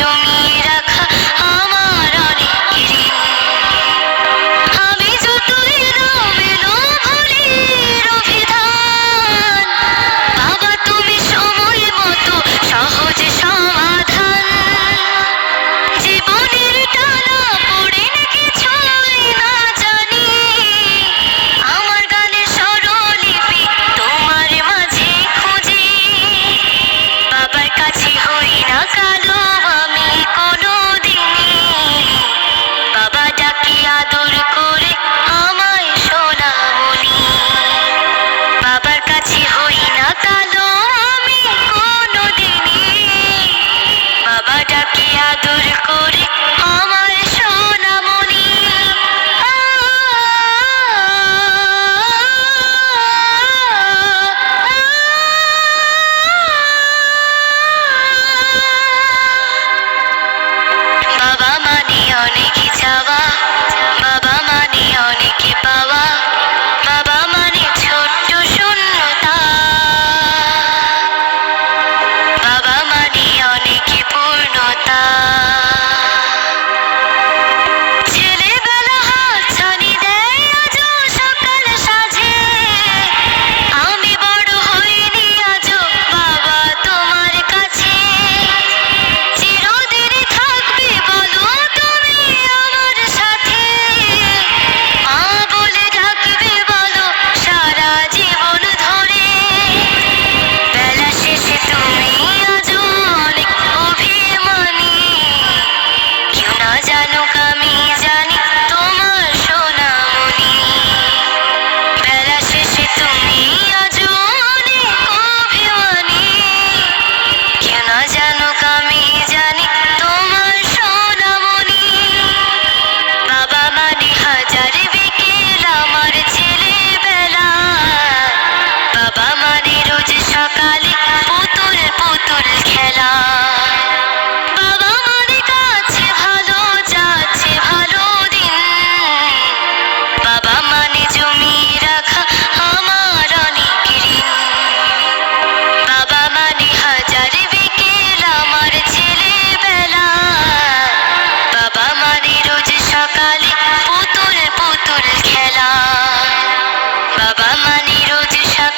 to me.